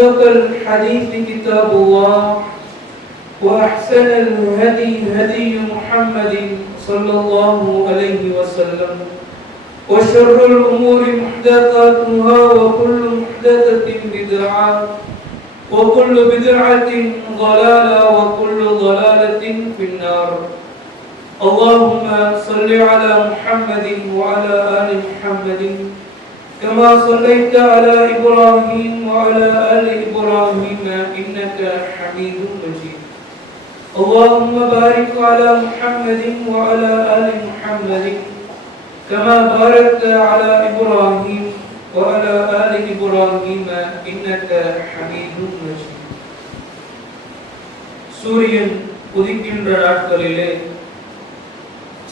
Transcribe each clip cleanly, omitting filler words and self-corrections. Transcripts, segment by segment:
أصدق الحديث كتاب الله وأحسن الهدي هدي محمد صلى الله عليه وسلم وشر الأمور محدثاتها وكل محدثة بدعة وكل بدعة ضلالة وكل ضلالة في النار. اللهم صل على محمد وعلى آل محمد كما صليت على إبراهيم وعلى آل إبراهيم إنك حميد مجيد. اللهم بارك على محمد وعلى آل محمد كما باركت على إبراهيم وعلى آل إبراهيم إنك حميد مجيد. சூரியன் உதிக்கின்ற நாட்களிலே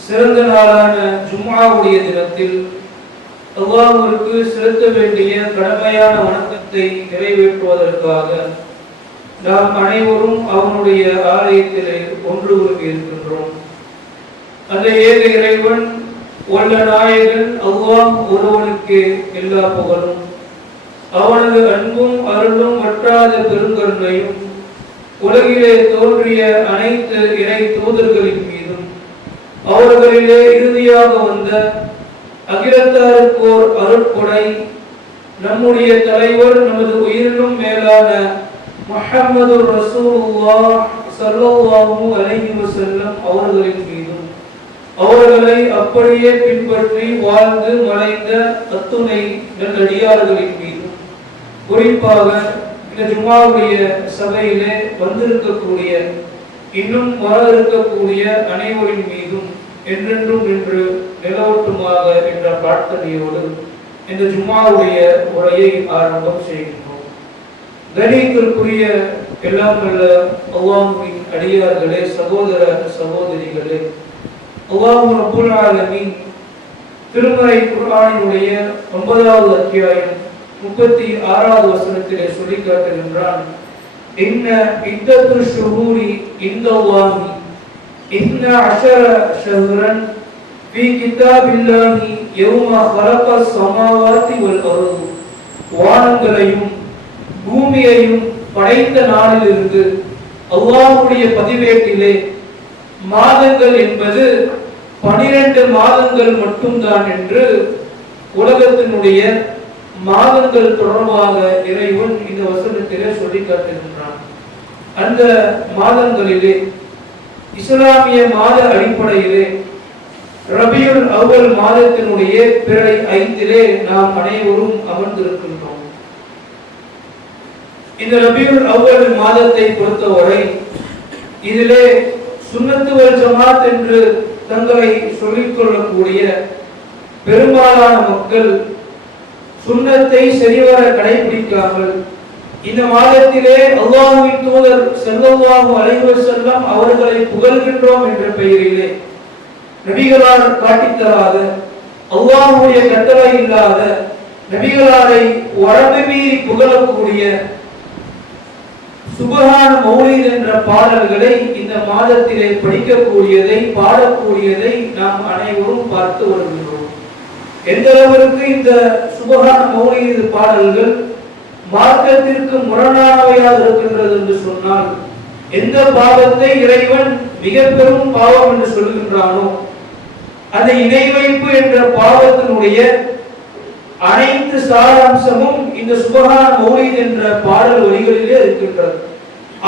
சிறந்த நாளான ஜும்ஆவுடைய தினத்தில் அல்லாஹ்விற்கு செலுத்த வேண்டிய கடமையான வணக்கத்தை நிறைவேற்றுவதற்காக நாம் அனைவரும் அவனுடைய ஆலயத்திலே ஒன்று கூடி இருக்கின்றோம். அந்த ஏக இறைவன் வல்ல நாயகன் அல்லாஹ் ஒருவனுக்கு எல்லா புகழும், அவனது அன்பும் அருளும் வற்றாத பெருங்கருணையும் உலகிலே தோன்றிய அனைத்து இறை தூதர்களின் மீதும் அவர்களிலே இறுதியாக வந்த அகிலத்தாருக்கோர் அருட்கொடை நம்முடைய தலைவர் நமது உயிரினும் மேலான முஹம்மது ரசூலுல்லாஹ் ஸல்லல்லாஹு அலைஹி வஸல்லம் அவர்களின் மீதும் அவர்களை அப்படியே பின்பற்றி வாழ்ந்து மறைந்த அத்துணை நல்லடியார்களின் மீதும் குறிப்பாக இந்த ஜும்ஆவுடைய சபையிலே வந்திருக்கக்கூடிய இன்னும் வர இருக்கக்கூடிய அனைவரின் மீதும் என்றென்றும் நின்று நிலவட்டுமாக என்ற பிரார்த்தனையோடு இந்த ஜும்ஆவுடைய உரையை ஆரம்பம் செய்கின்றோம். கணியத்திற்குரிய எல்லாம் வல்ல அல்லாஹ்வின் அடியார்களே, சகோதர சகோதரிகளே, அல்லாஹ் ரப்புல் ஆலமீன் திருமறை குர்ஆனினுடைய 9வது அத்தியாயம் 36வது வசனத்திலே சொல்லி காட்டுகின்றான், இன்ன இத்தத்து ஷுஹூரி இந்தல்லாஹி 12 ஷஹ்ரன் ஃபீ கிதாபில்லாஹி யௌம ஹலகஸ் ஸமாவாதி வல் அர்து. வானங்களையும் பூமியையும் படைத்த நாளிலிருந்து அல்லாஹ்வுடைய பதிவேட்டிலே மாதங்கள் என்பது 12 மாதங்கள் மட்டும்தான் என்று உலகத்தினுடைய மாதங்கள் தொடர்பாக இறைவன் இந்த வசனத்திலே சொல்லி காட்டுகின்றான். அந்த மாதங்களிலே இஸ்லாமிய மாத அடிப்படையிலே ரபியுல் அவ்வல் மாதத்தினுடைய பிறை 5 நாம் அனைவரும் அமர்ந்திருக்கின்றோம். இந்த ரபியுல் அவ்வல் மாதத்தை பொறுத்தவரை இதிலே சுன்னத்து வல் ஜமாத் என்று தங்களை சொல்லிக் கொள்ளக்கூடிய பெரும்பாலான மக்கள் சுன்னத்தை சரிவர கடைபிடிக்காமல் இந்த மாதத்திலே அல்லாஹ்வின் தூதர் ஸல்லல்லாஹு அலைஹி வஸல்லம் அவர்களை புகழ்கின்றோம் என்ற பெயரிலே நபிகளார் காட்டித்தராத, அல்லாஹ்வுடைய கட்டளை இல்லாத, நபிகளாரை வரம்பு மீறி புகழக்கூடிய சுப்ஹான் மௌலித் என்ற பாடல்களை இந்த மாதத்திலே படிக்கக்கூடியதை பாடக்கூடியதை நாம் அனைவரும் பார்த்து வருகின்றோம். எந்த அளவிற்கு இந்த சுப்ஹான் மௌலித் பாடல்கள் மார்க்கத்திற்கு முரணானவையாக இருக்கின்றது என்று சொன்னால், எந்த பாவத்தை இறைவன் மிக பெரும் பாவம் என்று சொல்கின்றானோ அந்த இணை வைப்பு என்ற பாவத்தினுடைய அனைத்து சாராம்சமும் இந்த சுப்ஹான் மௌலித் என்ற பாடல் வரிகளிலே இருக்கின்றது.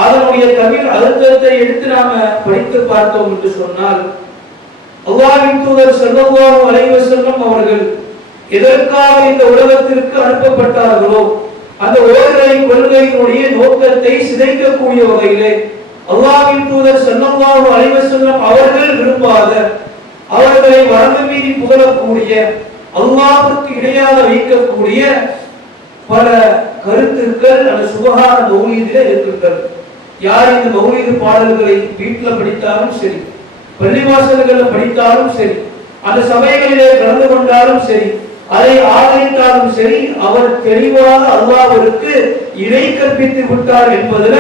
அதனுடைய தமிழ் அர்த்தத்தை எடுத்து நாம படித்து பார்த்தோம் என்று சொன்னால், அல்லாஹ்வின் தூதர் ஸல்லல்லாஹு அலைஹி வஸல்லம் அவர்கள் எதற்காக இந்த உலகத்திற்கு அனுப்பப்பட்டார்களோ அந்த ஓரிரை கொள்கையினுடைய நோக்கத்தை சிதைக்கக்கூடிய வகையிலே அல்லாஹ்வின் தூதர் ஸல்லல்லாஹு அலைஹி வஸல்லம் அவர்கள் விரும்பாத, அவர்களை வரம்பு மீறி புகழக்கூடிய, அல்லாஹ்வுக்கு இணையாக வைக்கக்கூடிய பல கருத்துக்கள் அந்த சுப்ஹான் மௌலிதிலே இருக்கின்றது. யார் இந்த மௌலித் பாடல்களை வீட்டில் படித்தாலும் சரி, பள்ளிவாசல்களில் படித்தாலும் சரி, அந்த சபைகளிலே கலந்து கொண்டாலும் சரி, அதை ஆதரித்தாலும் சரி, அவர் தெளிவாக அல்லாஹ்விற்கு இணை கற்பித்து விட்டார் என்பதுல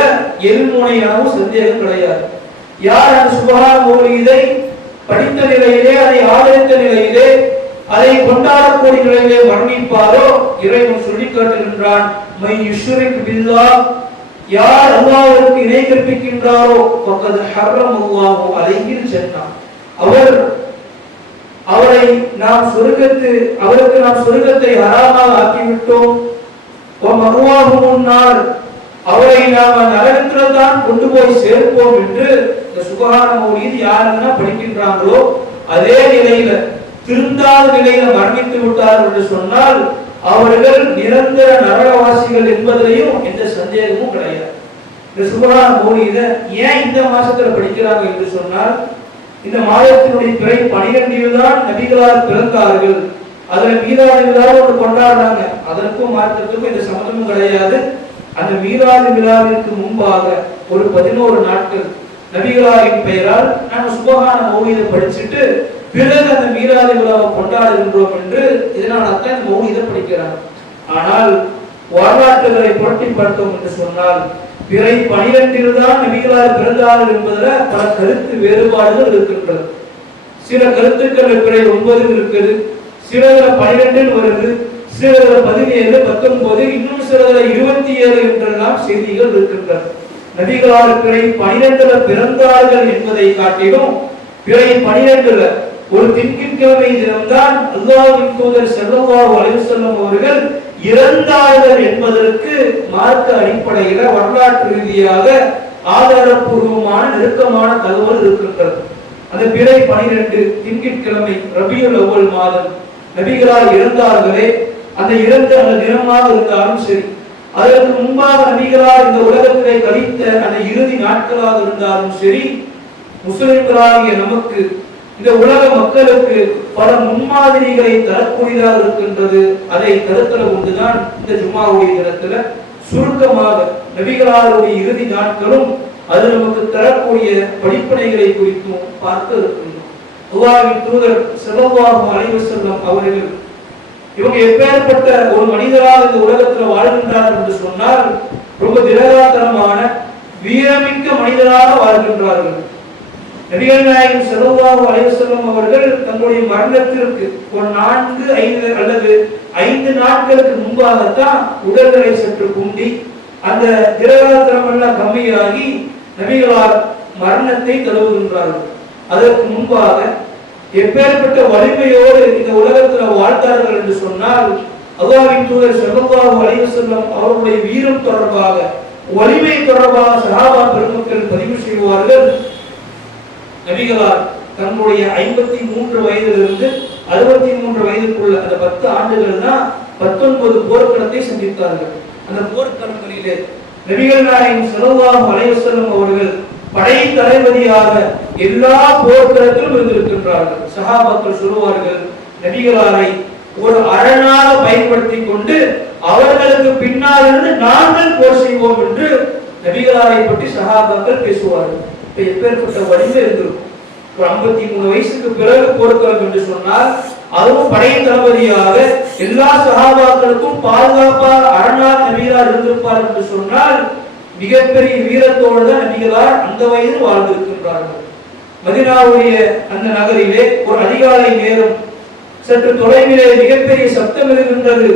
எல்முனையாகவும் சந்தேகம் கிடையாது. யார் அந்த சுப்ஹான் மௌலிதை படித்த நிலையிலே, அதை ஆதரித்த நிலையிலே அதை கொண்டாடக்கூடிய நிலையிலே மரணிப்பாரோ இறைவன் சொல்லி காட்டுகின்றான், மை யுஷ்ரிக் பில்லாஹ், யார் அல்லாஹ்வுக்கு இணை கற்பிக்கின்றாரோ ஃபக்கத் ஹர்ரமல்லாஹு அலைஹில் ஜன்னah, அவருக்கு நாம் சொர்க்கத்தை ஹராமாக ஆக்கிவிட்டோம். அவரை நாம நரகத்தில் தான் கொண்டு போய் சேர்ப்போம் என்று இந்த சுபஹான மௌலித் யாரெல்லாம் படிக்கின்றாங்களோ அதே நிலையில திருந்தாத நிலையில மரணித்து விட்டார்கள் என்று சொன்னால் அவர்கள் நிரந்தர நரகவாசிகள் என்பதிலையும் எந்த சந்தேகமும் கிடையாது. இந்த சுபஹான மௌலித ஏன் இந்த மாசத்துல படிக்கிறாங்க என்று சொன்னால், இந்த மாதத்தினுடைய பிறை 12 தான் நபிகளார் பிறந்தார்கள். அதுல மீலாது விழாவை ஒன்று கொண்டாடுறாங்க. அதற்கும் மாற்றத்துக்கும் இந்த சம்பந்தமும் கிடையாது. அந்த மீலாது விழாவிற்கு முன்பாக ஒரு 11 நாட்கள் நபிகளாரின் பெயரால் நாங்கள் சுபஹான மௌலிதை படிச்சுட்டு பிறகு அந்த மீலாது விழாவை கொண்டாடுகின்றோம் என்று இதனால்தான் இந்த மௌலிதை படிக்கிறாங்க. ஆனால் வரலாற்றுகளை புரட்டி பார்த்தோம் என்று சொன்னால் பிறை 12 தான் நபிகளார் பிறந்தார்கள் என்பதில் பல கருத்து வேறுபாடுகள் இருக்கின்றது. சில கருத்துக்கள் பிறை 9 இருக்குது, சிலதுல 12 வருது, சிலதுல 17, 19, இன்னும் சிலதுல 27 என்றெல்லாம் செய்திகள் இருக்கின்றன. நபிகளார் பிறை 12 பிறந்தார்கள் என்பதை காட்டிலும் பிறை 12 ஒரு திங்கட்கிழமை தினம்தான் அல்லாஹ்வின் தூதர் ஸல்லல்லாஹு அலைஹி வஸல்லம் அவர்கள் இறந்தார்கள் என்பதற்கு மார்க்க அடிப்படையில வரலாற்று ரீதியாக ஆதாரப்பூர்வமான நெருக்கமான தகவல் இருக்கின்றது. அந்த பிறை 12 திங்கட்கிழமை ரபியுல் அவ்வல் மாதம் நபிகளார் இறந்தார்களே, அந்த இறந்த அந்த தினமாக இருந்தாலும் சரி, அதற்கு முன்பாக நபிகளார் இந்த உலகத்திலே கழித்த அந்த இறுதி நாட்களாக இருந்தாலும் சரி, முஸ்லிம்களாகிய நமக்கு இந்த உலக மக்களுக்கு பல முன்மாதிரிகளை தரக்கூடியதாக இருக்கின்றது. அதை கருத்துல கொண்டுதான் இந்த ஜும்மாவுடைய தினத்துல சுருக்கமாக நபிகளாருடைய இறுதி நாட்களும் அது நமக்கு தரக்கூடிய படிப்பனைகளை குறித்தும் பார்க்க இருக்கின்றோம். அல்லாஹ்வின் தூதர் ஸல்லல்லாஹு அலைஹி வஸல்லம் அவர்கள் இவங்க எப்பேற்பட்ட ஒரு மனிதராக இந்த உலகத்தில் வாழ்கின்றார்கள் என்று சொன்னால் ரொம்ப திடகாத்திரமான வீரமிக்க மனிதராக வாழ்கின்றார்கள். நபிகள் நாயகம் ஸல்லல்லாஹு அலைஹி வஸல்லம் அவர்கள் தங்களுடைய மரணத்திற்கு ஒரு 4, 5 அல்லது 5 நாட்களுக்கு முன்பாகத்தான் உடல்நிலை சற்று குண்டி அந்த திடகாத்திரம் எல்லாம் கம்மியாகி நபிகளார் மரணத்தை தழுவுகின்றார்கள். அதற்கு முன்பாக எப்பேற்பட்ட வலிமையோடு இந்த உலகத்தில் வாழ்ந்தார்கள் என்று சொன்னால், அல்லாஹ்வின் தூதர் ஸல்லல்லாஹு அலைஹி வஸல்லம் அவருடைய வீரம் தொடர்பாக வலிமை தொடர்பாக சஹாபா பெருமக்கள் பதிவு செய்வார்கள். நபிகளார் தன்னுடைய 53 வயதிலிருந்து 63 வயதுக்குள்ள அந்த 10 ஆண்டுகள் தான் 19 போர்க்களத்தை சந்தித்தார்கள். அந்த போர்க்களங்களிலே நபிகள் நாயகம் ஸல்லல்லாஹு அலைஹி வஸல்லம் அவர்கள் படை தளபதியாக எல்லா போர்க்களத்திலும் இருந்திருக்கின்றார்கள். சஹாபாக்கள் சொல்லுவார்கள், நபிகளாரை ஒரு அரணாக பயன்படுத்தி கொண்டு அவர்களுக்கு பின்னால் இருந்து நாங்கள் போர் செய்வோம் என்று நபிகளாரை பற்றி சஹாபாக்கள் பேசுவார்கள். எப்பேற்பட்ட வலிமை இருந்திருக்கும். 53 வயசுக்கு பிறகு போர்க்களம் என்று சொன்னால், அதுவும் படை தளபதியாக எல்லா சஹாபாக்களுக்கும் பாதுகாப்பாக அரணாக நபிகளார் இருந்திருப்பார் என்று சொன்னால் மிகப்பெரிய வீரத்தோடு தான் நபிகளார் அந்த வயதில் வாழ்ந்திருக்கின்றார்கள். மதீனாவுடைய அந்த நகரிலே ஒரு அதிகாலை நேரம் சற்று தொலைவிலே மிகப்பெரிய சப்தம் இருக்கின்றது.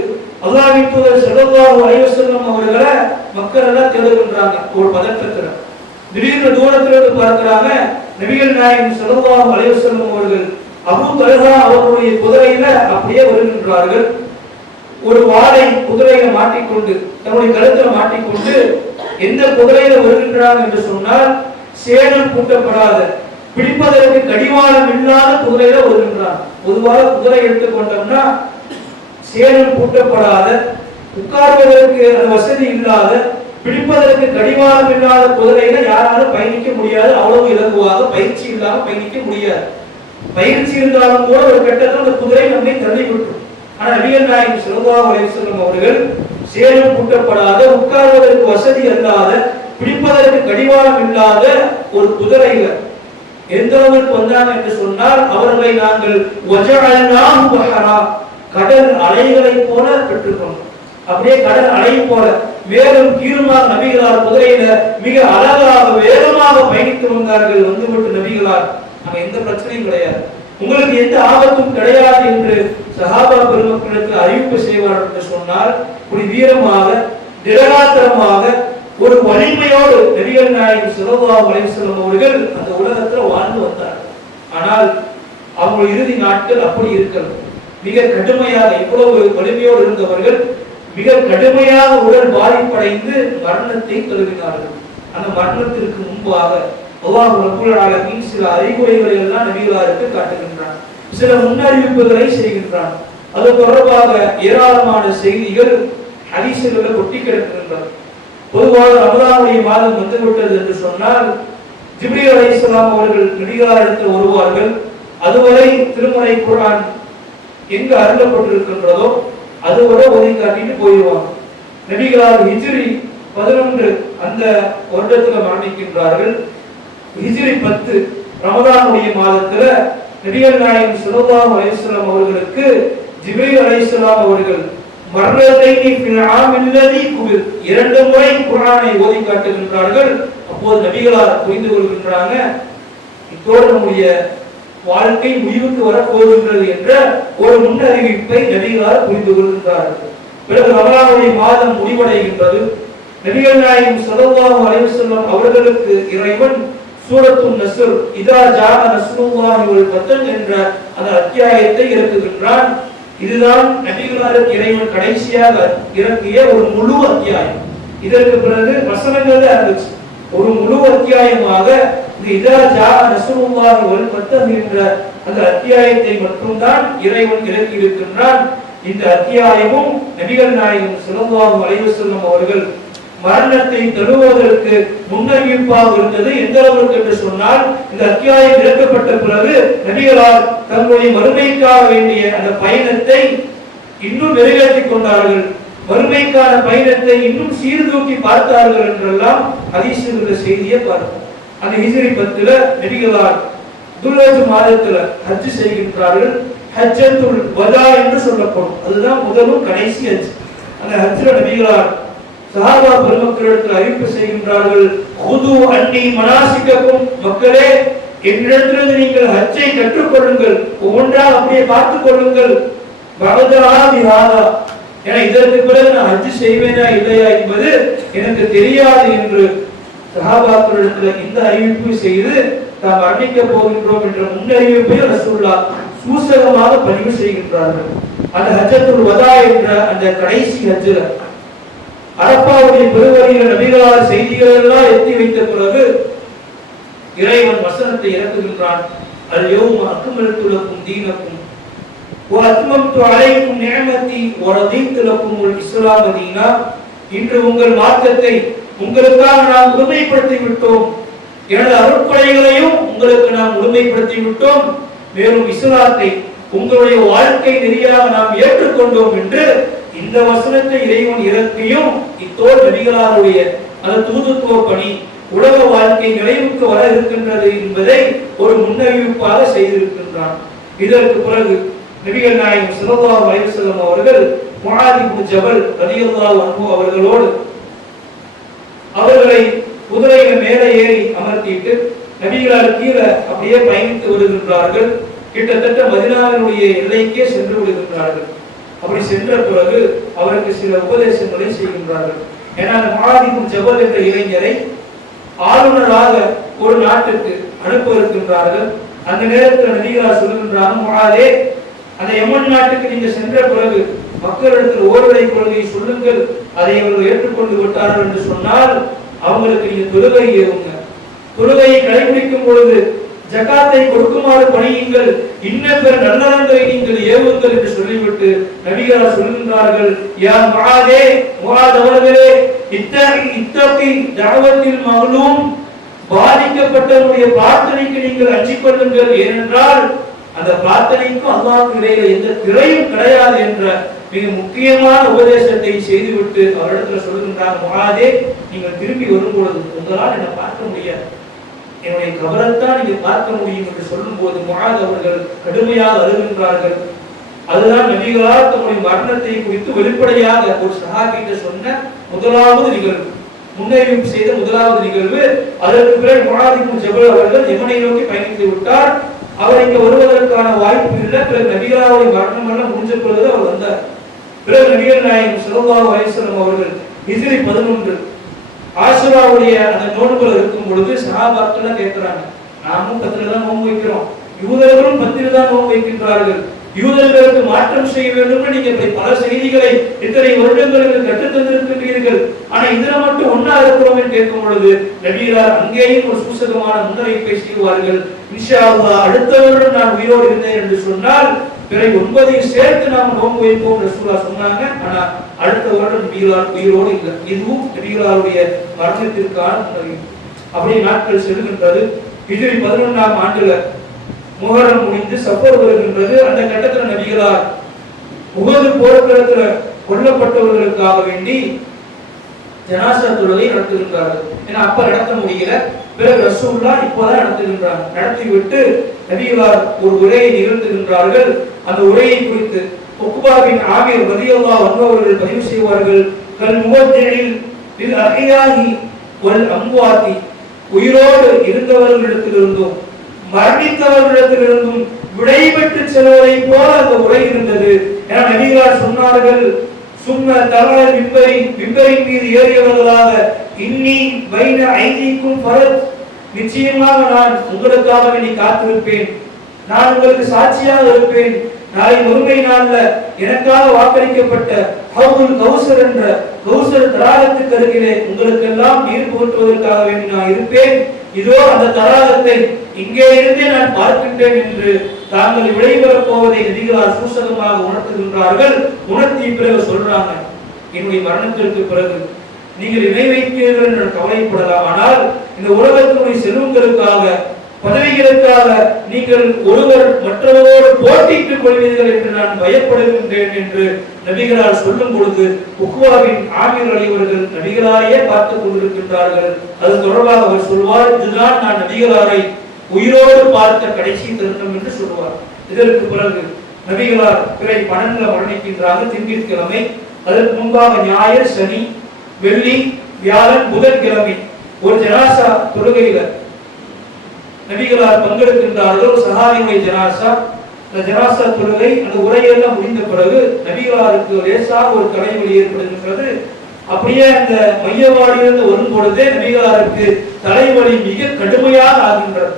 அல்லாஹ்வின் தூதர் ஸல்லல்லாஹு அலைஹி வஸல்லம் அவர்களை மக்கள் எல்லாம் தேடுகின்றாங்க. ஒரு பதற்றத்துல திடீர்னு தூரத்துல இருந்து பார்க்கிறாங்க, நபிகள் நாயகம் ஸல்லல்லாஹு அலைஹி வஸல்லம் அவர்கள் அபூ தல்ஹா அவர்களுடைய குதிரையில அப்படியே வருகின்றார்கள். ஒரு வாளை குதிரையில மாட்டிக்கொண்டு தன்னுடைய கழுத்துல மாட்டிக்கொண்டு எந்த குதிரையில வருகின்றார் என்று சொன்னால், சேணம் பூட்டப்படாத பிடிப்பதற்கு கடிவாளம் இல்லாத குதிரையில வருகின்றார். பொதுவாக குதிரை எடுத்துக்கொண்டோம்னா சேணம் பூட்டப்படாத, உட்கார்வதற்கு வசதி இல்லாத, பிடிப்பதற்கு கடிவாளம் இல்லாத குதிரையில யாராலும் பயணிக்க முடியாது. அவ்வளவு இலகுவாக பயிற்சி இல்லாம பயணிக்க முடியாது. பயிற்சி இருந்தாலும் கூட ஒரு கட்டத்தில் அந்த குதிரை நம்மை தள்ளி விட்டுரும். ஆனா நபிகள் நாயகம் ஸல்லல்லாஹு அலைஹி வஸல்லம் அவர்கள் சேணம் பூட்டப்படாத, உட்கார்வதற்கு வசதி இல்லாத, பிடிப்பதற்கு கடிவாளம் இல்லாத ஒரு குதிரையில எந்த அளவுக்கு வந்தாங்க என்று சொன்னால், அவர்களை நாங்கள் வஜஅல்நாஹு பஹரா, கடல் அலைகளை போல பெற்றுக்கொண்டோம். அப்படியே கடல் அலை போல மேலும் கீழுமாக நபிகளார் குதிரையில மிக அழகாக வேகமாக பயணித்து வந்தார்கள். வந்துவிட்டு நபிகளார், அங்க எந்த பிரச்சனையும் கிடையாது. உங்களுக்கு எந்த ஆபத்தும் கிடையாது என்று சஹாபா பெருமக்களுக்கு அறிவிப்பு செய்வார் என்று சொன்னால், ஒரு வீரமாக திடகாத்திரமாக ஒரு வலிமையோடு நபிகள் நாயகம் ஸல்லல்லாஹு அலைஹி வஸல்லம் அவர்கள் அந்த உலகத்தில் வாழ்ந்து வந்தார். ஆனால் அவங்க இறுதி நாட்கள் அப்படி இருக்கல. மிக கடுமையாக, இவ்வளவு வலிமையோடு இருந்தவர்கள் மிக கடுமையாக உடல் பாதிப்படைந்து மரணத்தை தழுவினார்கள். அந்த மரணத்திற்கு முன்பாக அல்லாஹ் ரப்பல் ஆலமீன் சில அறிகுறிகளை எல்லாம் நபிகளாருக்கு காட்டுகின்றான், சில முன்னறிவிப்புகளை செய்கின்றான். அது தொடர்பாக ஏராளமான செய்திகள் ஹதீஸ்களில் கொட்டி கிடக்கின்றன. பொதுவாக ரமலானுடைய மாதம் வந்துவிட்டது என்று சொன்னால் ஜிப்ரீல் அலைஹிஸ்ஸலாம் அவர்கள் நபிகளாரிடத்தில் வருவார்கள். அதுவரை திருமறை குர்ஆன் எங்க அருளப்பட்டிருக்கின்றதோ அதுவரை ஓதி காட்டிட்டு போயிடுவாங்க. நபிகளார் ஹிஜ்ரி 11 அந்த வருடத்தில் மரணிக்கின்றார்கள். ஹிஜ்ரி 10 ரமலானுடைய மாதத்துல நபிகள் நாயகம் ஸல்லல்லாஹு அலைஹி வஸல்லம் அவர்களுக்கு ஜிப்ரீல் அலைஹிஸ்ஸலாம் அவர்கள் மர்ரதைனி ஃபில் ஆமில்லதி குபிர் 2 முறை குர்ஆனை ஓதி காட்டுகின்றார்கள். அப்போது நபிகளார் புரிந்து கொள்கின்றாங்க, இதோடு நம்முடைய வாழ்க்கை முடிவுக்கு வரப்போகின்றது என்ற ஒரு முன்னறிவிப்பை நபிகளார் புரிந்து கொள்கின்றார்கள். பிறகு ரமலானுடைய மாதம் முடிவடைகின்றது. நபிகள் நாயகம் ஸல்லல்லாஹு அலைஹி வஸல்லம் அவர்களுக்கு இறைவன் சூரத்துன் நஸ்ர் இதா ஜாஅ நஸ்ருல்லாஹி வல் ஃபத்ஹ் என்ற அந்த அத்தியாயத்தை இறக்குகின்றான். இதுதான் நபிகளாருக்கு இறைவன் கடைசியாக இறக்கிய ஒரு முழு அத்தியாயம். இதற்கு பிறகு வசனங்கள் இருந்துச்சு. ஒரு முழு அத்தியாயமாக இதா ஜாஅ நஸ்ருல்லாஹி வல் ஃபத்ஹ் என்ற அந்த அத்தியாயத்தை மட்டும்தான் இறைவன் இறக்கி இருக்கின்றான். இந்த அத்தியாயமும் நபிகள் நாயகம் ஸல்லல்லாஹு அலைஹி வஸல்லம் அவர்கள் மரணத்தை தழுவுவதற்கு முன்னறிவிப்பாக இருந்தது. எந்த அளவுக்கு என்று சொன்னால், இந்த அத்தியாயம் இறக்கப்பட்ட பிறகு நபிகளார் தங்களுடைய மறுமைக்காக வேண்டிய அந்த பயணத்தை இன்னும் நிறைவேற்றிக் கொண்டார்கள். மறுமைக்கான பயணத்தை இன்னும் சீர்தூக்கி பார்த்தார்கள் என்றெல்லாம் ஹதீஸுடைய செய்தியை பார்ப்போம். அந்த ஹிஜ்ரி 10 நபிகளார் துல்ஹஜ் மாதத்துல ஹஜ் செய்கின்றார்கள். ஹஜ்ஜத்துல் வதா என்று சொல்லப்படும். அதுதான் முதலும் கடைசி ஹஜ். அந்த ஹஜ்ல நபிகளார் சஹாபா பெருமக்களிடத்தில் அறிவிப்பு செய்கின்றார்கள், குது அன்னி மனாசிக்கக்கும், மக்களே என்னிடத்திலிருந்து நீங்கள் ஹஜ்ஜை கற்றுக்கொள்ளுங்கள், ஒவ்வொன்றாக அப்படியே பார்த்துக் கொள்ளுங்கள். என இதற்கு பிறகு நான் ஹஜ் செய்வேனா இல்லையா என்பது எனக்கு தெரியாது என்று சஹாபாக்களிடத்தில் இந்த அறிவிப்பு செய்து தாம் மரணிக்க போகின்றோம் என்ற முன்னறிவிப்பை ரசூலுல்லாஹ் சூசகமாக பதிவு செய்கின்றார்கள். அந்த ஹஜ்ஜத்துல் வதா என்ற அந்த கடைசி ஹஜ்ஜில் அரபாவுடைய பெருவழியில் நபிகளார் செய்திகள் எல்லாம் எத்தி வைத்த பிறகு இறைவன் வசனத்தை இறக்குகின்றான். அல் யௌம அக்மல்து லக்கும் தீனக்கும் வ அத்மம்து அலைக்கும் நிஅமதி வ ரதீது லக்குமுல் இஸ்லாம் தீனா. இன்று உங்கள் மார்க்கத்தை உங்களுக்காக நாம் முழுமைப்படுத்தி விட்டோம், எனது அருட்கொடைகளையும் உங்களுக்கு நாம் முழுமைப்படுத்தி விட்டோம், மேலும் இஸ்லாத்தை உங்களுடைய வாழ்க்கை நெறியாக நாம் ஏற்றுக்கொண்டோம் என்று இந்த வசனத்தை இறைவன் இறக்கியும் இத்தோடு நபிகளாருடைய அந்த தூதுத்துவ பணி உலக வாழ்க்கை நிறைவுக்கு வர இருக்கின்றது என்பதை ஒரு முன்னறிவிப்பாக செய்திருக்கின்றான். இதற்கு பிறகு நபிகள் நாயகம் ஸல்லல்லாஹு அலைஹி வஸல்லம் அவர்கள் முஆத் இப்னு ஜபல் ரலியல்லாஹு அன்ஹு அவர்களோடு அவர்களை குதிரையின் மேலே ஏறி அமர்த்திட்டு நபிகளார் கீழே அப்படியே பயணித்து வருகின்றார்கள். கிட்டத்தட்ட மதீனாவினுடைய எல்லைக்கே சென்று விடுகின்றார்கள். அப்படி சென்ற பிறகு அவருக்கு சில உபதேசங்களை செய்கின்றார்கள். ஏன்னா முஆத் இப்னு ஜபல் என்ற இளைஞரை ஆளுநராக ஒரு நாட்டுக்கு அனுப்ப இருக்கின்றார்கள். அந்த நேரத்தில் நபிகளார் சொல்கின்றார்கள், முஆதே, அந்த யமன் நாட்டுக்கு நீங்க சென்ற பிறகு மக்களிடத்தில் ஓர்வடை கொள்கையை சொல்லுங்கள், அதை அவர்கள் ஏற்றுக்கொண்டு விட்டார்கள் என்று சொன்னால் அவங்களுக்கு நீங்க தொழுகை ஏவுங்க, தொழுகையை கடைபிடிக்கும் பொழுது ஜகாத்தை கொடுக்குமாறு பணியுங்கள், இன்ன பிற நல்லறங்களை நீங்கள் ஏவுங்கள் என்று சொல்லிவிட்டு நபிகளார் சொல்கின்றார்கள், யா முஆதே, முஆத் அவர்களே, இத்தகி தஅவத்தில் மக்லூம், பாதிக்கப்பட்டவருடைய பிரார்த்தனைக்கு நீங்கள் அஞ்சிக் கொள்ளுங்கள், ஏனென்றால் அந்த பிரார்த்தனைக்கும் அல்லாஹ்வுக்கு இடையில எந்த திரையும் கிடையாது என்ற மிக முக்கியமான உபதேசத்தை செய்துவிட்டு அவரிடத்தில் சொல்கின்றார், முஆதே, நீங்கள் திரும்பி வரும்பொழுது உங்களால் என்னை பார்க்க முடியாது, என்னுடைய கபரைத்தான் நீங்க பார்க்க முடியும் என்று சொல்லும் போது முஆத் அவர்கள் கடுமையாக அழுகின்றார்கள். அதுதான் நபிகளார் தம்முடைய மரணத்தை குறித்து வெளிப்படையாக ஒரு சஹாபியிட்ட சொன்ன முதலாவது நிகழ்வு, முன்னறிவிப்பு செய்த முதலாவது நிகழ்வு. அதற்கு பிறகு முஆத் இப்னு ஜபல் அவர்கள் யமனை நோக்கி பயணித்து விட்டார். அவர் இங்க வருவதற்கான வாய்ப்பு இல்லை. பிறகு நபிகளாருடைய மரணம் எல்லாம் முடிஞ்ச பிறகு அவர் வந்தார். பிறகு நபிகள் நாயகம் ஸல்லல்லாஹு அலைஹி வஸல்லம் அவர்கள் ஹிஜ்ரி 11 ஆஷுராவுடைய அந்த நோன்புல இருக்கும் பொழுது சஹாபாக்கள் கேட்கிறாங்க, நாமும் 10 தான் நோன்பு வைக்கிறோம், யூதர்களும் 10 தான் நோன்பு வைக்கின்றார்கள், யூதர்களுக்கு மாற்றம் செய்ய வேண்டும் நீங்க பல செய்திகளை இத்தனை வருடங்களுக்கு கற்றுத் தந்திருக்கின்றீர்கள், ஆனா இதுல மட்டும் ஒன்னா இருக்கிறோம் என்று கேட்கும் பொழுது நபிகளார் அங்கேயும் ஒரு சூசகமான முன்னறிவிப்பை செய்வார்கள். இன்ஷா அல்லாஹ் அடுத்த வருடம் நான் உயிரோடு இருந்தேன் என்று சொன்னால் பிறகு 9 சேர்த்து நாம் நோன்பு வைப்போம் ரசூலுல்லாஹ் சொன்னாங்க. ஆனா அடுத்த வருடம் நபிகளார் உயிரோடு இல்லை. இதுவும் நபிகளாருடைய மரணத்திற்கான முன்னறிவிப்பு. அப்படியே நாட்கள் செல்கின்றது. ஹிஜ்ரி 11ஆம் ஆண்டுல முஹர்ரம் முடிந்து சஃபர் வருகின்றது. அந்த கட்டத்துல நபிகளார் உஹது போர்க்களத்துல கொல்லப்பட்டவர்களுக்காக வேண்டி ஜனாஸா தொழுகை நடத்துகின்றார்கள். ஏன்னா அப்ப நடத்த முடியல. பிறகு ரசூலுல்லாஹ் இப்போதான் நடத்துகின்றாங்க. நடத்தி விட்டு நபிகளார் ஒரு உரையை நிகழ்த்துகின்றார்கள். அந்த உரையை குறித்து உக்பா பின் ஆமீர் ரலியல்லாஹு அன்ஹு அவர்கள் பதிவு செய்வார்கள். கல் முவத்தினில் லில் அஹ்யாஹி வல் அம்வாதி, உயிரோடு இருந்தவர்களிடத்திலிருந்தும் மரணித்தவர்களிடத்திலிருந்தும் விடைபெற்று செல்வதை போல அந்த உரை இருந்தது. ஏன்னா நபிகளார் சொன்னார்கள், சும்ம தரல மிம்பரின் மீது ஏறியவர்களாக இன்னி பைன ஐதீக்கும் ஃபரத், நிச்சயமாக நான் உங்களுக்காக வேண்டி காத்திருப்பேன், நான் உங்களுக்கு சாட்சியாக இருப்பேன், நாளை மறுமை நாள்ல எனக்காக வாக்களிக்கப்பட்ட ஹவுதுல் கௌசர் என்ற கௌசர் தடாகத்துக்கு அருகிலே உங்களுக்கெல்லாம் நீர் புகட்டுவதற்காக வேண்டி நான் இருப்பேன், இதோ அந்த தடாகத்தை இங்கே இருந்தே நான் பார்க்கின்றேன் என்று தாங்கள் விடைபெறப் போவதை நபிகளார் சூசகமாக உணர்த்துகின்றார்கள். உணர்த்தி பிறகு சொல்றாங்க, என்னுடைய மரணத்திற்கு பிறகு நீங்கள் இணை வைத்தீர்கள் என்று கவலைப்படலாம், ஆனால் இந்த உலகத்தினுடைய செல்வங்களுக்காக பதவிகளுக்காக நீங்கள் ஒருவர் மற்றவரோடு போட்டியிட்டுக் கொள்வீர்கள் என்று நான் பயப்படுகின்றேன் என்று நபிகளார் சொல்லும் பொழுது உக்வாவின் ஆமீர் அலி அவர்கள் நபிகளாரையே பார்த்துக் கொண்டிருக்கின்றார்கள். அது தொடர்பாக அவர் சொல்வார், இதுதான் நான் நபிகளாரை உயிரோடு பார்த்த கடைசி தருணம் என்று சொல்வார். இதற்கு பிறகு நபிகளார் பிறை 12 மரணிக்கின்றார்கள், திங்கட்கிழமை. அதற்கு முன்பாக ஞாயிறு, சனி, வெள்ளி, வியாழன், புதன்கிழமை ஒரு ஜனாசா தொழுகையில நபிகளார் பங்கெடுக்கின்றார்கள். ஒரு சஹாபியுடைய ஜனாசா. அந்த ஜனாசா தொழுகை அந்த உரையெல்லாம் முடிந்த பிறகு நபிகளாருக்கு லேசாக ஒரு தலைவலி ஏற்படுகின்றது. அப்படியே அந்த மையவாடியிலிருந்து வரும் பொழுதே நபிகளாருக்கு தலைவலி மிக கடுமையாக ஆகின்றது.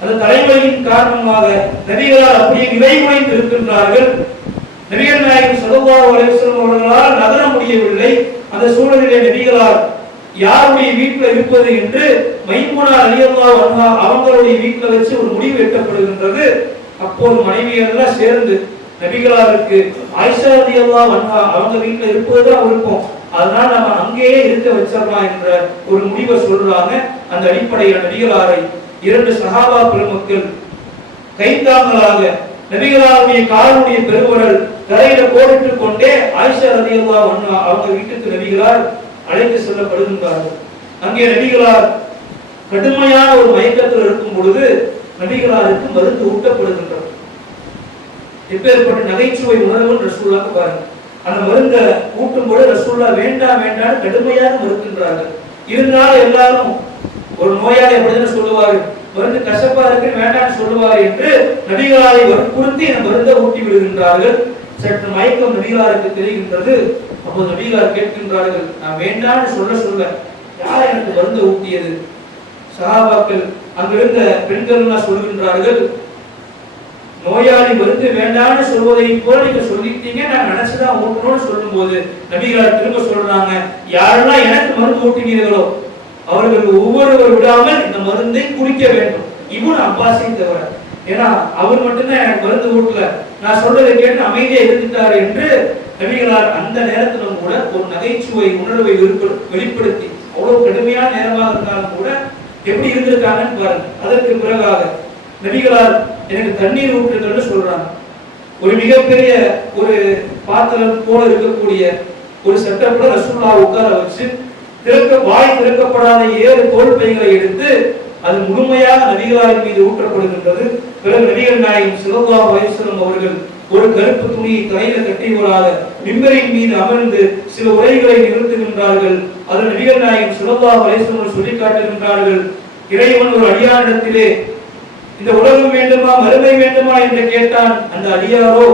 அந்த தலைவலியின் காரணமாக நபிகளார் அப்படியே நிலைகுலைந்து இருக்கின்றார்கள். நபிகள் நாயகம் ஸல்லல்லாஹு அலைஹி வஸல்லம் அவர்களால் நகர முடியவில்லை. அந்த சூழலிலே நபிகளார் யாருடைய வீட்டில் இருப்பது என்று மைமுனா ரலியல்லாஹு அன்ஹா அவங்களுடைய வீட்டில் வச்சு ஒரு முடிவு எட்டப்படுகின்றது. அப்போது மனைவியெல்லாம் சேர்ந்து நபிகளாருக்கு ஆயிஷா ரலியல்லாஹு அன்ஹா அவங்க வீட்டில் இருப்பதுதான் விருப்பம், அதனால நம்ம அங்கேயே இருக்க வச்சிடலாம் என்ற ஒரு முடிவை சொல்றாங்க. அந்த அடிப்படையில் நபிகளாரை 2 சஹாபா பெருமக்கள் கைத்தாங்களாக நபிகளாருடைய காலுடைய பெருவிரல் தரையில கோடிட்டுக் கொண்டே ஆயிஷா ரலியல்லாஹு அன்ஹா அவங்க வீட்டுக்கு நபிகளார் அழைத்து செல்லப்படுகின்றார்கள். அங்கே நபிகளார் கடுமையான ஒரு மயக்கத்தில் இருக்கும் பொழுது நபிகளாருக்கு மருந்து ஊட்டப்படுகின்றது. எப்பேற்பட்ட நகைச்சுவை உணர்வு ரசூலுல்லாஹ் பாருங்க. அந்த மருந்தை ஊட்டும் பொழுது ரசூலுல்லாஹ் வேண்டாம் வேண்டாம் கடுமையாக மறுக்கின்றார்கள். இருந்தாலும் எல்லாரும் ஒரு நோயாளி அப்படிதான் சொல்லுவாரு, மருந்து கசப்பா இருக்கு வேண்டாம்னு சொல்லுவாரு என்று நபிகளாரை வற்புறுத்தி அந்த மருந்தை ஊட்டி விடுகின்றார்கள். சற்று மயக்கம் நபிகளாருக்கு தெரிகின்றது. அப்போது நபிகளார் கேட்கின்றார்கள், நான் வேண்டாம்னு சொல்ல யார் எனக்கு மருந்து ஊட்டியது? சஹாபாக்கள் அங்கிருந்த பெண்கள் சொல்கின்றார்கள், நோயாளி மருந்து வேண்டாம்னு சொல்வதை போல நீங்க சொல்லிட்டீங்க, நான் நினைச்சுதான் ஊட்டணும்னு சொல்லும் போது நபிகளார் திரும்ப சொல்றாங்க, யாரெல்லாம் எனக்கு மருந்து ஊட்டினீர்களோ அவர்கள் ஒவ்வொருவர் விடாமல் இந்த மருந்தை குடிக்க வேண்டும். இப்னு அப்பாஸை தவிர, ஏன்னா அவர் மட்டும்தான் எனக்கு மருந்து ஊட்டல, நான் சொல்றதை கேட்டு அமைதியா இருந்துட்டார் என்று நபிகளார் அந்த நேரத்திலும் கூட ஒரு நகைச்சுவை உணர்வை வெளிப்படுத்தி அவ்வளவு கடுமையான நேரமாக இருந்தாலும் கூட எப்படி இருந்திருக்காங்கன்னு பாருங்க. அதற்கு பிறகாக நபிகளார் எனக்கு தண்ணீர் ஊற்றுங்கள்னு சொல்றாங்க. ஒரு மிகப்பெரிய ஒரு பாத்திரம் போல இருக்கக்கூடிய ஒரு செட்டப்ல ரசூலுல்லாஹ் உட்கார வச்சு வாய் திறக்கப்படாத 7 தோல் பைகளை எடுத்து அது முழுமையாக நபிகளாரின் மீது ஊற்றப்படுகின்றது. பிறகு நபிகள் நாயகம் ஸல்லல்லாஹு அலைஹி வஸல்லம் அவர்கள் ஒரு கருப்பு துணியை தலையில கட்டியவராக மிம்பரின் மீது அமர்ந்து சில உரைகளை நிகழ்த்துகின்றார்கள். அதில் நபிகள் நாயகம் ஸல்லல்லாஹு அலைஹி வஸல்லம் சொல்லி காட்டுகின்றார்கள், இறைவன் ஒரு அடியானிடத்திலே இந்த உலகம் வேண்டுமா மறுமை வேண்டுமா என்று கேட்டான். அந்த அடியாரோ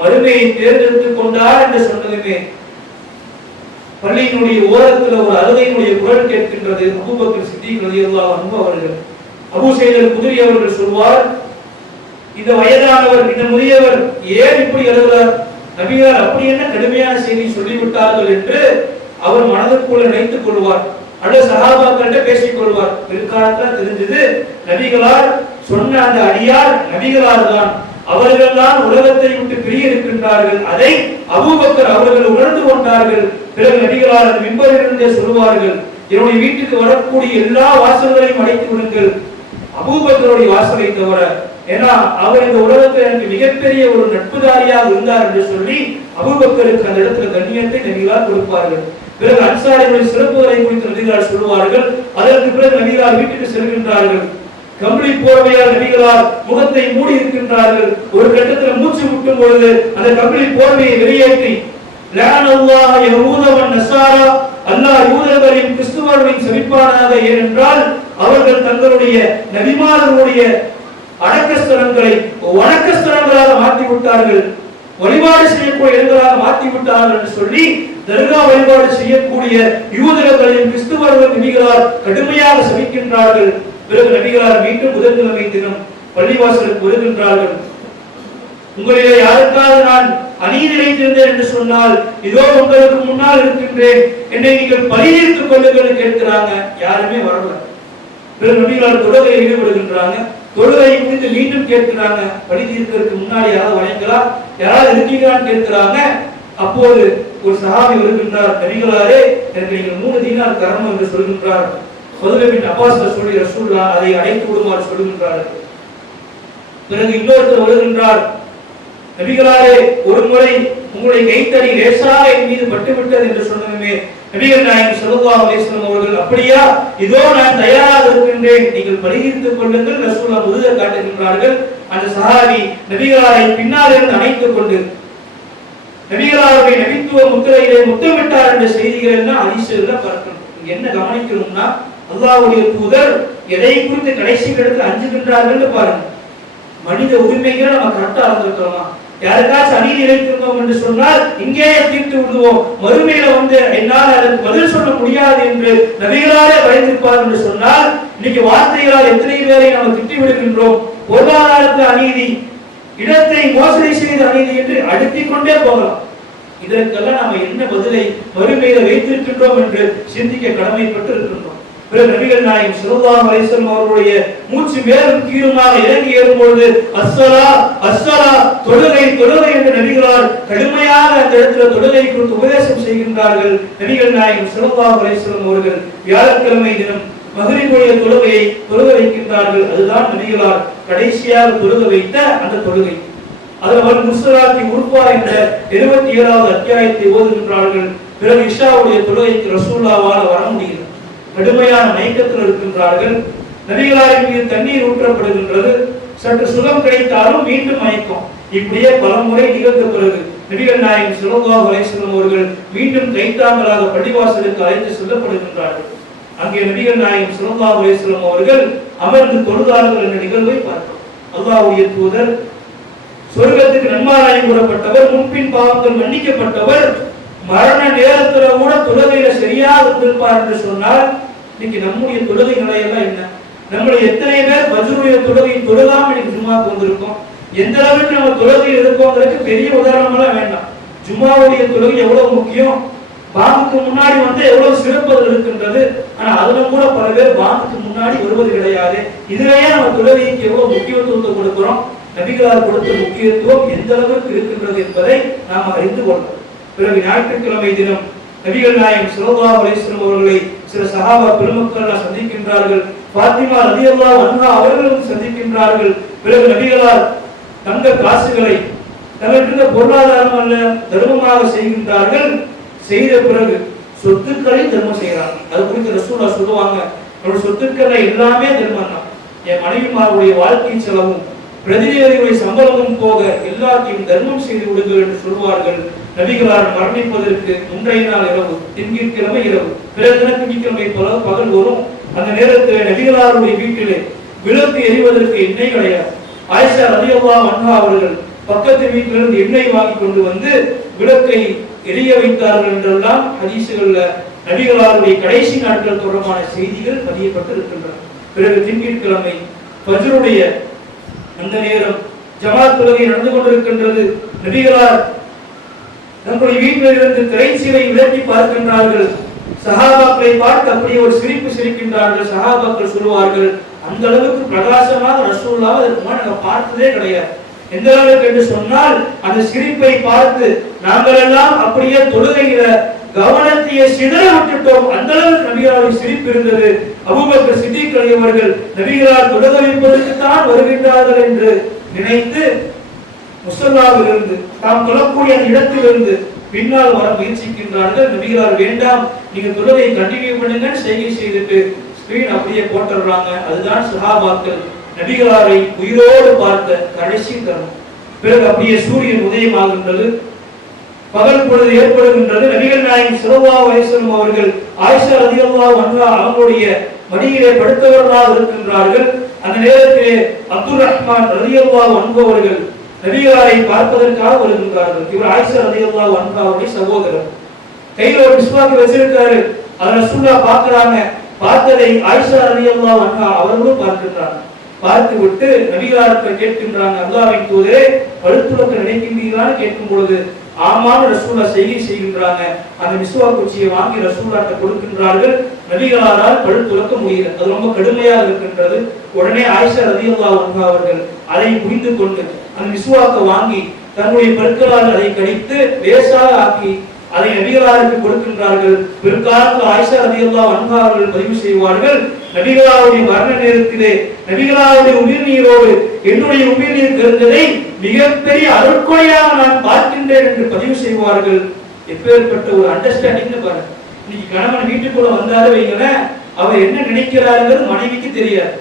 மறுமையை தேர்ந்தெடுத்துக் கொண்டார் என்று சொன்னதுமே பள்ளியினுடைய ஓரத்தில் ஒரு அழுகையினுடைய குரல் கேட்கின்றது. அபூபக்கர் சித்திக் ரலியல்லாஹு அன்ஹு அவர்கள், அபூ ஸைத் அல்-குத்ரி அவர்கள் சொல்வார், இந்த வயதானவர், இந்த முதியவர் ஏன் இப்படி எழுதுகிறார்? நபிகளார் அப்படி என்ன கடுமையான செய்தி சொல்லிவிட்டார்கள் என்று அவர் மனதுக்குள்ள நினைத்துக் கொள்வார். அல்லது சஹாபாக்கள்கிட்ட பேசிக் கொள்வார். பிற்காலத்தில் தெரிஞ்சது நபிகளார் சொன்ன அந்த அடியார் நபிகளார் தான். அவர்கள் தான் உலகத்தை விட்டு பிரிய இருக்கின்றார்கள். அதை அபூபக்கர் அவர்கள் உணர்ந்து கொண்டார்கள். பிறகு நபிகளார் அந்த மிம்பரிலிருந்தே சொல்வார்கள், என்னுடைய வீட்டுக்கு வரக்கூடிய எல்லா வாசல்களையும் அடைத்து விடுங்கள், அபூபக்கருடைய வாசலை தவிர. ஏன்னா அவர் இந்த உலகத்தில் எனக்கு மிகப்பெரிய ஒரு நட்புதாரியாக இருந்தார் என்று சொல்லி அபூபக்கருக்கு அந்த இடத்துல கண்ணியத்தை நபிகளார் கொடுப்பார்கள். பிறகு அன்சாரிகளின் சிறப்புகளை குறித்து நபிகளார் சொல்வார்கள். அதற்கு பிறகு நபிகளார் வீட்டுக்கு செல்கின்றார்கள். கம்பளி போர்வையால் நபிகளார் முகத்தை மூடி இருக்கின்றார்கள். ஒரு கட்டத்தில் மூச்சு முட்டும் பொழுது அந்த கம்பளி போர்வையை வெளியேற்றி லஅனல்லாஹ யஹூத வ நஸாரா, அல்லாஹ் யூதர்களையும் கிறிஸ்துவர்களையும் சபிப்பானாக, ஏனென்றால் அவர்கள் தங்களுடைய நபிமார்களுடைய அடக்கஸ்தலங்களை வணக்கஸ்தலங்களாக மாற்றி விட்டார்கள், வழிபாடு செய்யக்கூடிய இடங்களாக மாற்றி விட்டார்கள் என்று சொல்லி தர்கா வழிபாடு செய்யக்கூடிய யூதர்களையும் கிறிஸ்துவர்கள் நபிகளார் கடுமையாக சபிக்கின்றார்கள். பிறகு நபிகளார் மீண்டும் புதன்கிழமை தினம் பள்ளிவாசலுக்கு வருகின்றார்கள். உங்களிலே யாருக்காவது நான் அநீதி இழைத்திருந்தேன் என்று சொன்னால் இதோ உங்களுக்கு முன்னால் இருக்கின்றேன், என்னை நீங்கள் பரிதீர்த்துக் கொள்ளுங்கள் கேட்கிறாங்க. யாருமே வரல. பிறகு நபிகளார் தொழுகையில் ஈடுபடுகின்றாங்க. தொழுகை குறித்து மீண்டும் கேட்கிறாங்க, பரிதீர்க்கிறதுக்கு முன்னாடி யாராவது வணங்கலாம், யாராவது இருக்கீங்களான்னு கேட்கிறாங்க. அப்போது ஒரு சஹாபி வருகின்றார், நபிகளாரே எனக்கு நீங்கள் 3 தீனார் தரணும் என்று சொல்கின்றார். ஃபதுல் அப்பாஸ் சொல்லி ரசூலுல்லாஹ் அதை அடைத்து விடுமாறு சொல்கின்றார். பிறகு இன்னொருத்தர் வருகின்றார், நபிகளாரே ஒரு முறை உங்களுடைய கைத்தறி லேசாக என் மீது பட்டுவிட்டது என்று சொன்னதுமே நபிகள் நாயகம் ஸல்லல்லாஹு அலைஹி வஸல்லம் அவர்கள், அப்படியா, இதோ நான் தயாராக இருக்கின்றேன், நீங்கள் பரிகரித்துக் கொள்ளுங்கள் ரசூலுல்லாஹ் முதுக காட்டுகின்றார்கள். அந்த சஹாபி நபிகளாரை பின்னால் இருந்து அணைத்துக் கொண்டு நபிகளாருடைய நபித்துவ முத்திரையிலே முத்தமிட்டார் என்ற செய்திகள் எல்லாம் ஹதீஸ்ல பார்க்கணும். இங்க என்ன கவனிக்கணும்னா அல்லாஹ்வுடைய தூதர் எதை குறித்து கடைசி இடத்துல அஞ்சுகின்றார்கள் பாருங்க. மனித உரிமைகளை நம்ம கரெக்டா இருந்திருக்கோமா? யாருக்காச்சும் அநீதி இழைத்திருந்தோம் என்று சொன்னால் இங்கேயே தீர்த்து விடுவோம், மறுமையில என்னால் அதற்கு பதில் சொல்ல முடியாது என்று நபிகளாரே பயந்திருப்பார் என்று சொன்னால் இன்னைக்கு வார்த்தைகளால் எத்தனை பேரை நாம் திட்டி விடுகின்றோம். பொருளாதாரத்தில் அநீதி, இடத்தை மோசடி செய்த அநீதி என்று அடுக்கிக் கொண்டே போகலாம். இதற்கெல்லாம் நாம என்ன பதிலை மறுமையில வைத்திருக்கின்றோம் என்று சிந்திக்க கடமைப்பட்டு இருக்கின்றோம். பிறகு நபிகள் நாயகம் ஸல்லல்லாஹு அலைஹி வஸல்லம் அவர்களுடைய மூச்சு மேலும் கீழுமாக இறங்கி ஏறும்பொழுது அஸ்ஸலா அஸ்ஸலா, தொழுகை தொழுகை என்று நபிகளார் கடுமையாக அந்த இடத்துல தொழுகை குறித்து உபதேசம் செய்கின்றார்கள். நபிகள் நாயகம் ஸல்லல்லாஹு அலைஹி வஸல்லம் அவர்கள் வியாழக்கிழமை தினம் மக்ரிபுடைய தொழுகையை தொழுக வைக்கின்றார்கள். அதுதான் நபிகளார் கடைசியாக தொழுக வைத்த அந்த தொழுகை. அதில் முஸ்தலாத்தி உருப்பா என்ற 77வது அத்தியாயத்தை ஓதுகின்றார்கள். பிறகு இஷாவுடைய தொழுகைக்கு ரசூலுல்லாஹ்வால வர முடியல, கடுமையான மயக்கத்தில் இருக்கின்றார்கள். நபிகளாரின் மீது தண்ணீர் ஊற்றப்படுகின்றது. சற்று சுகம் கிடைத்தாலும் மீண்டும் மயக்கம். இப்படியே பல முறை நிகழ்ந்த பிறகு நபிகள் நாயகம் ஸல்லல்லாஹு அலைஹி வஸல்லம் அவர்கள் மீண்டும் கைத்தாங்களாக பள்ளிவாசலுக்கு அழைத்து செல்லப்படுகின்றார்கள். அங்கே நபிகள் நாயகம் ஸல்லல்லாஹு அலைஹி வஸல்லம் அவர்கள் அமர்ந்து தொழுதார்கள் என்ற நிகழ்வை பார்த்தோம். அல்லாஹ்வுடைய தூதர் சொர்க்கத்துக்கு நன்மாராயம் கூறப்பட்டவர், முன்பின் பாவங்கள் மன்னிக்கப்பட்டவர், மரண நேரத்துல கூட தொழுகையில சரியாக இருந்திருப்பார் என்று சொன்னால் இன்னைக்கு நம்முடைய தொழுகை நிலையெல்லாம் என்ன? நம்மளை எத்தனை பேர் வஜ்ருடைய தொழுகை தொழுகாம இன்னைக்கு ஜும்மாக்கு வந்திருக்கோம்? எந்த அளவுக்கு நம்ம தொழுகை எடுப்போங்கிறதுக்கு பெரிய உதாரணமெல்லாம் வேண்டாம். ஜும்மாவுடைய தொழுகை எவ்வளவு முக்கியம், பாங்குக்கு முன்னாடி எவ்வளவு சிறப்பு இருக்கின்றது. ஆனா அதுல கூட பல பேர் பாங்குக்கு முன்னாடி வருவது கிடையாது. இதுலயே நம்ம தொழுகைக்கு எவ்வளவு முக்கியத்துவத்தை கொடுக்கிறோம், நபிகளார் கொடுத்த முக்கியத்துவம் எந்த அளவுக்கு இருக்கின்றது என்பதை நாம் அறிந்து கொள்ளலாம். பிறகு ஞாயிற்றுக்கிழமை தினம் நபிகள் நாயகம் ஸல்லல்லாஹு அலைஹி வஸல்லம் அவர்களை சில சஹாபா பெருமக்கள் சந்திக்கின்றார்கள். ஃபாத்திமா ரலியல்லாஹு அன்ஹா அவர்களும் சந்திக்கின்றார்கள். பிறகு நபிகளார் தங்க காசுகளை தங்களுடைய பொருளாதாரம் அல்ல தர்மமாக செய்கின்றார்கள். செய்த பிறகு சொத்துக்களை தர்மம் செய்யறாங்க. அது குறித்து ரசூலுல்லாஹ் சொல்லுவாங்க, நம்முடைய சொத்துக்களை எல்லாமே தர்மம் தான். என் மனைவிமாருடைய வாழ்க்கை செலவும் பிரதிநிதிகளுடைய சம்பளமும் போக எல்லாத்தையும் தர்மம் செய்து விடுங்கள் என்று சொல்வார்கள். நபிகளார் மரணிப்பதற்கு முன்றைய நாள் இரவு, திங்கட்கிழமை இரவு, பிறகு திங்கட்கிழமை பகல் வரும். அந்த நேரத்தில் நபிகளாருடைய வீட்டிலே விளக்கு எரிவதற்கு எண்ணெய் கிடையாது. ஆயிஷா ரலியல்லாஹு அன்ஹா அவர்கள் பக்கத்து வீட்டிலிருந்து எண்ணெய் வாங்கி கொண்டு வந்து விளக்கை எரிய வைத்தார்கள் என்றெல்லாம் ஹதீசுகள்ல நபிகளாருடைய கடைசி நாட்கள் தொடர்பான செய்திகள் பதியப்பட்டு இருக்கின்றன. பிறகு திங்கட்கிழமை ஃபஜ்ருடைய அந்த நேரம் ஜமாத் தொழுகை நடந்து கொண்டிருக்கின்றது. நபிகளார் நம்முடைய வீட்டில் இருந்து திரைச்சீலை விலக்கி பார்க்கின்றார்கள். சஹாபாக்களை பார்த்து அப்படியே ஒரு சிரிப்பு சிரிக்கின்றார்கள். சஹாபாக்கள் சொல்லுவார்கள், அந்த அளவுக்கு பிரகாசமாக ரசூலுல்லாஹ் அதற்கு முன்னாடி நாங்கள் பார்த்ததே கிடையாது. எந்த அளவுக்கு என்று சொன்னால் அந்த சிரிப்பை பார்த்து நாங்கள் எல்லாம் அப்படியே தொழுகையில கவனத்தையே சிதற விட்டுட்டோம். அந்த அளவுக்கு நபிகளாருடைய சிரிப்பு இருந்தது. அபூபக்கர் சித்திக் அவர்கள் நபிகளார் தொழுக வைப்பதற்கு தான் வருகின்றார்கள் என்று நினைத்து முஸல்லாவிலிருந்து தாம் தொழக்கூடிய அந்த இடத்திலிருந்து பின்னால் வர முயற்சிக்கின்றார்கள். நபிகளார் வேண்டாம், நீங்க தொழுகையை கண்டினியூ பண்ணுங்க செய்கை செய்துட்டு ஸ்கிரீன் அப்படியே போட்டுறாங்க. அதுதான் சஹாபாக்கள் நபிகளாரை உயிரோடு பார்த்த கடைசி தருணம். பிறகு அப்படியே சூரியன் உதயமாகின்றது, பகல் பொழுது ஏற்படுகின்றது. நபிகள் நாயகம் ஸல்லல்லாஹு அலைஹி வஸல்லம் அவர்கள் ஆயிஷா ரலியல்லாஹு அன்ஹா அவங்களுடைய மடியிலே படுத்தவர்களாக இருக்கின்றார்கள். அந்த நேரத்திலே அப்துர் ரஹ்மான் ரலியல்லாஹு அன்ஹு அவர்கள் நபிகளாரை பார்ப்பதற்காக வருகின்றார்கள். இவர் ஆயிஷா ரலியல்லாஹு அன்ஹா அவருடைய சகோதரர். கையில ஒரு மிஸ்வாக் வச்சிருக்காரு. அதை ரசூலுல்லாஹ் பார்க்கறாங்க. பார்த்ததை ஆயிஷா ரலியல்லாஹு அன்ஹா அவர்களும் பார்க்கின்றாங்க. பார்த்து விட்டு நபிகளாரை கேட்கின்றாங்க, அல்லாஹ்வின் தூதரே படுத்துறக்க நினைக்கின்றீர்களான்னு கேட்கும் பொழுது ஆமான்னு ரசூலுல்லாஹ் செய்கை செய்கின்றாங்க. அந்த மிஸ்வாக் குச்சியை வாங்கி ரசூலுல்லாஹ்ட்ட கொடுக்கின்றார்கள். நபிகளாரால் படுத்துறக்க முடியல, அது ரொம்ப கடுமையாக இருக்கின்றது. உடனே ஆயிஷா ரலியல்லாஹு அன்ஹா அவர்கள் அதை புரிந்து கொண்டு அந்த மிஸ்வாக்கை வாங்கி தன்னுடைய பற்களால் அதை கடித்து லேசாக ஆக்கி அதை நபிகளாருக்கு கொடுக்கின்றார்கள். பிற்காலத்தில் ஆயிஷா ரலியல்லாஹு அன்ஹா அவர்கள் பதிவு செய்வார்கள், நபிகளாருடைய மரண நேரத்திலே நபிகளாருடைய உயிர்நீரோடு என்னுடைய உயிர்நீர் கலந்ததை மிகப்பெரிய அருட்கொடையாக நான் பார்க்கின்றேன் என்று பதிவு செய்வார்கள். எப்பேற்பட்ட ஒரு அண்டர்ஸ்டாண்டிங்னு பாருங்க. இன்னைக்கு கணவன் வீட்டுக்குள்ள வந்தாரு வைங்களேன், அவர் என்ன நினைக்கிறாருங்கிறது மனைவிக்கு தெரியாது,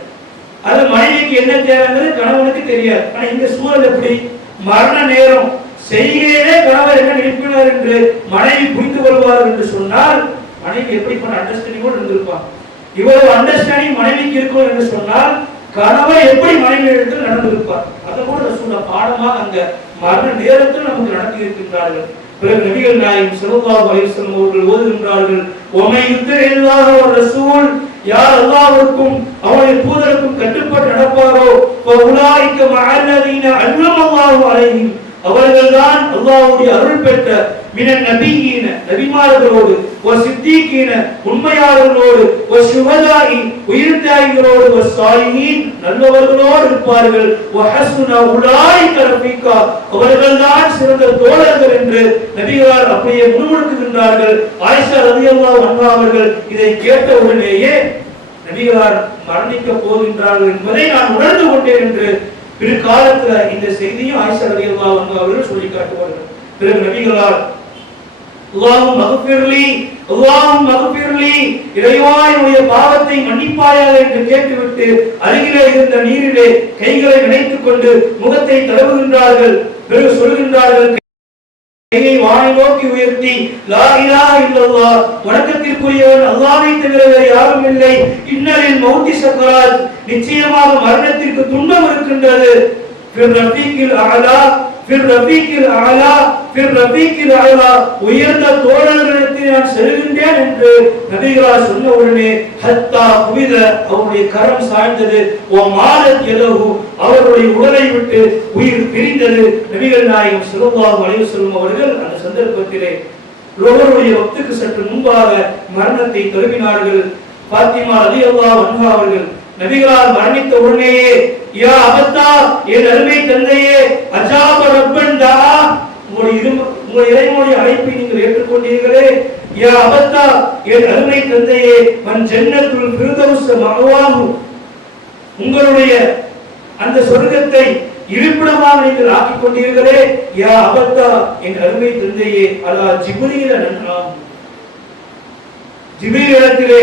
அது மனைவிக்கு என்ன தேவைங்கிறது கணவனுக்கு தெரியாது. ஆனா இந்த சூழல் எப்படி, மரண நேரம் செய்கையிலே கணவர் என்ன நினைக்கிறார் என்று மனைவி புரிந்து கொள்வார் என்று சொன்னால் மனைவி எப்படிப்பட்ட அண்டர்ஸ்டாண்டிங்கோடு இருந்திருப்பாங்க. இவ்வளவு அண்டர்ஸ்டாண்டிங் மனைவிக்கு இருக்கும் என்று சொன்னால் கணவர் எப்படி மனைவி இடத்தில் நடந்திருப்பார். அதை கூட ரசூலுல்லாஹ் பாடமாக அந்த மரண நேரத்தில் நமக்கு நடத்தி இருக்கின்றார்கள். பிறகு நபிகள் நாயகம் ஸல்லல்லாஹு அலைஹி வஸல்லம் அவர்கள் ஓதுகின்றார்கள், "வமை யுத்தில்லாஹ வ ரசூல்", யார் அல்லாஹ்வுக்கும் அவருடைய தூதருக்கும் கட்டுப்பட்டு நடப்பாரோ, ஃபஉலாயிக மஅல்லதீன அன்அமல்லாஹு அலைஹிம், அவர்கள்தான் அல்லாஹ்வுடைய அருள் பெற்ற மினன் நபியீன நபிமார்களோடு, வ சித்தீகீன உண்மையாளர்களோடு, வ ஷுஹதாஇ உயிர் தியாகிகளோடு, வ ஸாலிஹீன் நல்லவர்களோடு இருப்பார்கள், வ ஹஸுன உலாயிக ரஃபீகா அவர்கள்தான் சிறந்த தோழர்கள் என்று நபிகளார் அப்படியே முன்மொழிகின்றார்கள். ஆயிஷா ரலியல்லாஹு அன்ஹா அவர்கள் இதை கேட்ட உடனேயே நபிகளார் மரணிக்க போகின்றார்கள் என்பதை நான் உணர்ந்து கொண்டேன் என்று பிற்காலத்துல இந்த செய்தியும் ஆயிஷா ரலியல்லாஹு அன்ஹா அவர்கள் சொல்லி காட்டுவார்கள். பிறகு நபிகளார் அல்லாஹும்ம மக்ஃபிர்லி அல்லாஹும்ம மக்ஃபிர்லி, இறைவா என்னுடைய பாவத்தை மன்னிப்பாயாக என்று கேட்டுவிட்டு அருகிலே இருந்த நீரிலே கைகளை நினைத்துக் கொண்டு முகத்தை தடவுகின்றார்கள். பிறகு சொல்கின்றார்கள், கையை வானை நோக்கி உயர்த்தி, லா இலாஹ இல்லல்லாஹ், வணக்கத்திற்குரியவன் அல்லாஹ்வை தவிர வேறு யாரும் இல்லை, இன்னலில் மௌத்தி சக்கராத், நிச்சயமாக மரணத்திற்கு துன்பம் இருக்கின்றது, ஃபிர் ரஃபீகில் அலா ஃபிர் ரஃபீகில் அலா ஃபிர் ரஃபீகில் அலா, உயர்ந்த தோழர்களிடத்தில் நான் செல்கின்றேன் என்று நபிகளார் சொன்ன உடனே ஹத்தா குவித அவருடைய கரம் சாய்ந்தது, ஓ மாலத் யதஹு அவருடைய உடலை விட்டு உயிர் பிரிந்தது. நபிகள் நாயகம் ஸல்லல்லாஹு அலைஹி வஸல்லம் அவர்கள் அந்த சந்தர்ப்பத்திலே ரோஹருடைய வக்துக்கு சற்று முன்பாக மரணத்தை தழுவினார்கள். பாத்திமா ரலியல்லாஹு அன்ஹா அவர்கள் நபிகளார் மரணித்த உடனேயே, யா அபத்தா, என் அருமை தந்தையே, அஜாப ரப்பன் தா, உங்களுடைய இறைவனுடைய அழைப்பை நீங்கள் ஏற்றுக்கொண்டீர்களே, யா அபத்தா, என் அருமை தந்தையே, மன் ஜன்னத்துல் ஃபிர்தௌஸ் மஅவாஹு, உங்களுடைய அந்த சொர்க்கத்தை இருப்பிடமாக நீங்கள் ஆக்கிக் கொண்டீர்களே, யா அபத்தா, என் அருமை தந்தையே, அலா ஜிப்ரீல நன்றாம், ஜிப்ரீல் இடத்திலே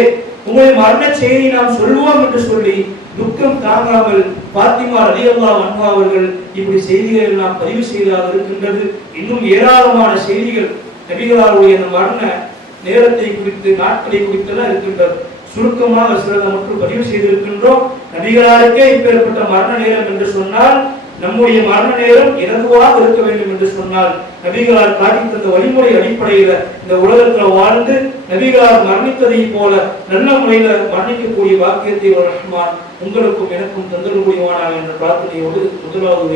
உங்களை மரண செய்தி நாம் சொல்லுவோம் என்று சொல்லி துக்கம் தாங்காமல் பாத்திமா ரலியல்லாஹு அன்ஹா அவர்கள் இப்படி செய்திகள் எல்லாம் பதிவு செய்தாக இருக்கின்றது. இன்னும் ஏராளமான செய்திகள் நபிகளாருடைய அந்த மரண நேரத்தை குறித்து நாட்களை குறித்தெல்லாம் இருக்கின்றது. சுருக்கமாக சிலதை மட்டும் பதிவு செய்திருக்கின்றோம். நபிகளாருக்கே இப்பேற்பட்ட மரண நேரம் என்று சொன்னால் நம்முடைய மரண நேரம் இலகுவாக இருக்க வேண்டும் என்று சொன்னால் நபிகளார் காட்டி தந்த வழிமுறை அடிப்படையில இந்த உலகத்தில் வாழ்ந்து நபிகளார் மரணித்ததை போல நல்ல முறையில மரணிக்கக்கூடிய வாக்கியத்தை ரஹ்மான் உங்களுக்கும் எனக்கும் தந்தல் புரிவானாக என்ற பிரார்த்தனையோடு முதலாவது